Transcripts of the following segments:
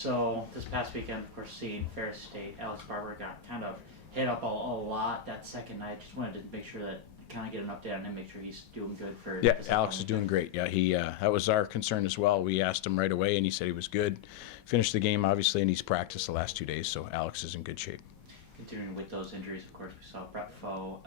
So this past weekend, of course, seeing Ferris State, Alex Barber got kind of hit up a lot that second night. Just wanted to make sure that kind of get an update on him, make sure he's doing good for Yeah, this Alex upcoming is doing weekend. great. Yeah, he that was our concern as well. We asked him right away, and he said he was good. Finished the game obviously, and he's practiced the last 2 days, so Alex is in good shape. Continuing with those injuries, of course, we saw Brett Foe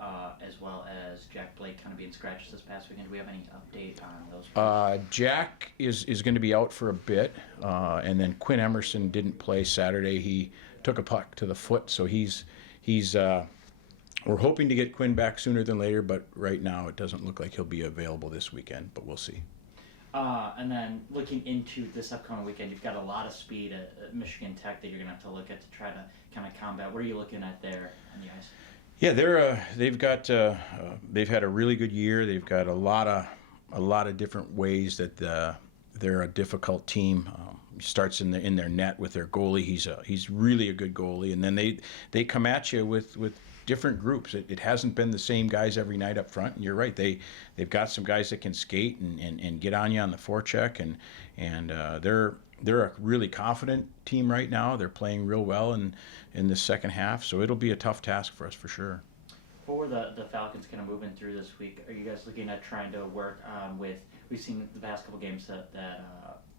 as well as Jack Blake kind of being scratched this past weekend. Do we have any update on those? Jack is going to be out for a bit, and then Quinn Emerson didn't play Saturday. He took a puck to the foot, so he's. We're hoping to get Quinn back sooner than later, but right now it doesn't look like he'll be available this weekend. But we'll see. And then looking into this upcoming weekend, you've got a lot of speed at Michigan Tech that you're going to have to look at to try to kind of combat. What are you looking at there on the ice? Yeah, they've had a really good year. They've got a lot of different ways that they're a difficult team. Starts in their net with their goalie. He's really a good goalie, and then they come at you with different groups. It hasn't been the same guys every night up front. And you're right. They've got some guys that can skate and get on you on the forecheck, and they're a really confident team right now. They're playing real well in the second half, so it'll be a tough task for us for sure. For the Falcons kind of moving through this week, are you guys looking at trying to work on with, we've seen the past couple games that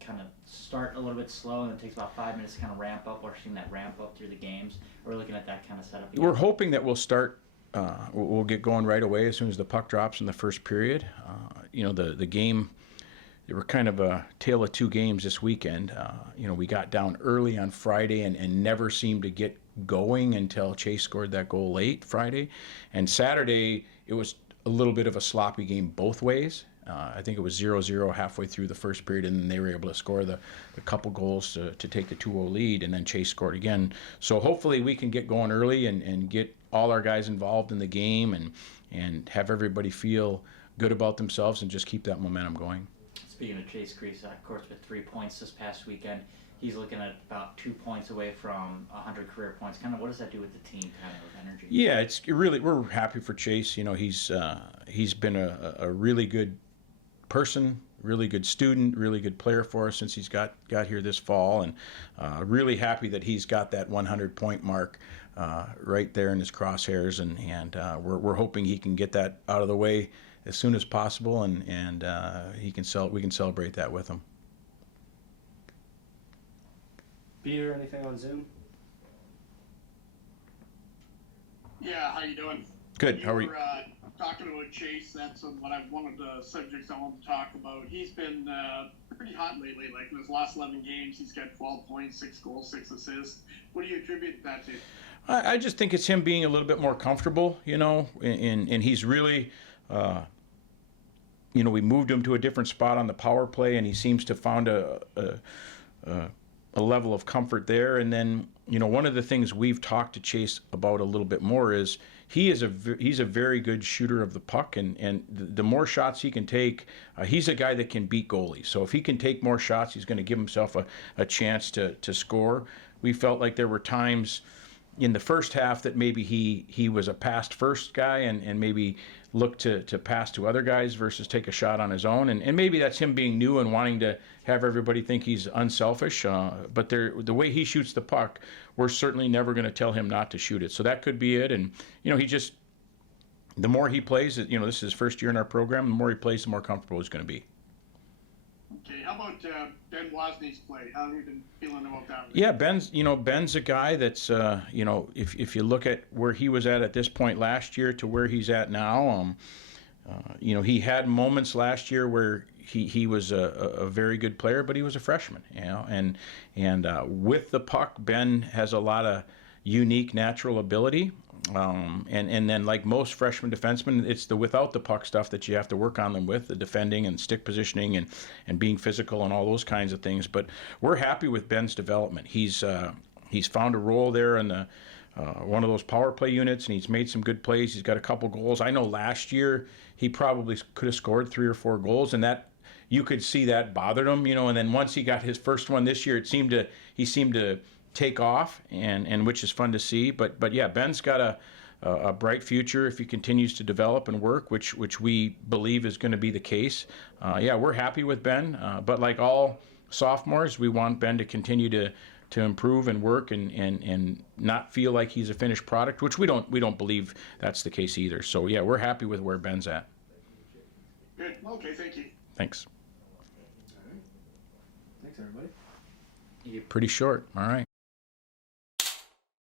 kind of start a little bit slow and it takes about 5 minutes to kind of ramp up. We're seeing that ramp up through the games. We're looking at that kind of setup again. We're hoping that we'll start. We'll get going right away as soon as the puck drops in the first period. The game. They were kind of a tale of two games this weekend. We got down early on Friday and never seemed to get going until Chase scored that goal late Friday. And Saturday, it was a little bit of a sloppy game both ways. I think it was 0-0 halfway through the first period, and then they were able to score the couple goals to take the 2-0 lead, and then Chase scored again. So hopefully we can get going early and get all our guys involved in the game and have everybody feel good about themselves and just keep that momentum going. Speaking of Chase Crease, of course, with 3 points this past weekend, he's looking at about 2 points away from 100 career points. Kind of, what does that do with the team, kind of, with energy? Yeah, it's really, we're happy for Chase. He's been a really good person, really good student, really good player for us since he's got here this fall, and really happy that he's got that 100-point mark right there in his crosshairs, and we're hoping he can get that out of the way as soon as possible, and we can celebrate that with him. Peter, anything on Zoom? Yeah, how you doing? Good. How are you? Talking about Chase, that's one of the subjects I want to talk about. He's been pretty hot lately. Like in his last 11 games, he's got 12 points, 6 goals, 6 assists. What do you attribute that to? I just think it's him being a little bit more comfortable, and he's really, we moved him to a different spot on the power play, and he seems to found a level of comfort there. And then, one of the things we've talked to Chase about a little bit more is he's a very good shooter of the puck, and the more shots he can take, he's a guy that can beat goalies. So if he can take more shots, he's going to give himself a chance to score. We felt like there were times in the first half that maybe he was a passed first guy and maybe looked to pass to other guys versus take a shot on his own. And maybe that's him being new and wanting to have everybody think he's unselfish. But the way he shoots the puck, we're certainly never going to tell him not to shoot it. So that could be it. And, the more he plays, this is his first year in our program, the more he plays, the more comfortable he's going to be. Okay, how about Ben Wasney's play? How have you been feeling about that? Yeah, Ben's a guy that's, if you look at where he was at this point last year to where he's at now, he had moments last year where he was a very good player, but he was a freshman, and with the puck, Ben has a lot of unique natural ability. And then, like most freshman defensemen, it's the without the puck stuff that you have to work on them with, the defending and stick positioning and being physical and all those kinds of things. But we're happy with Ben's development. He's found a role there in the one of those power play units, and he's made some good plays. He's got a couple goals. I know last year he probably could have scored 3 or 4 goals, and that you could see that bothered him, And then once he got his first one this year, he seemed to take off, and which is fun to see. But yeah, Ben's got a bright future if he continues to develop and work, which we believe is going to be the case. Yeah, we're happy with Ben, but like all sophomores. We want Ben to continue to improve and work and not feel like he's a finished product, which we don't believe that's the case either. So yeah, we're happy with where Ben's at. Good. Okay, thank you. Thanks. Thanks, everybody. Pretty short. All right.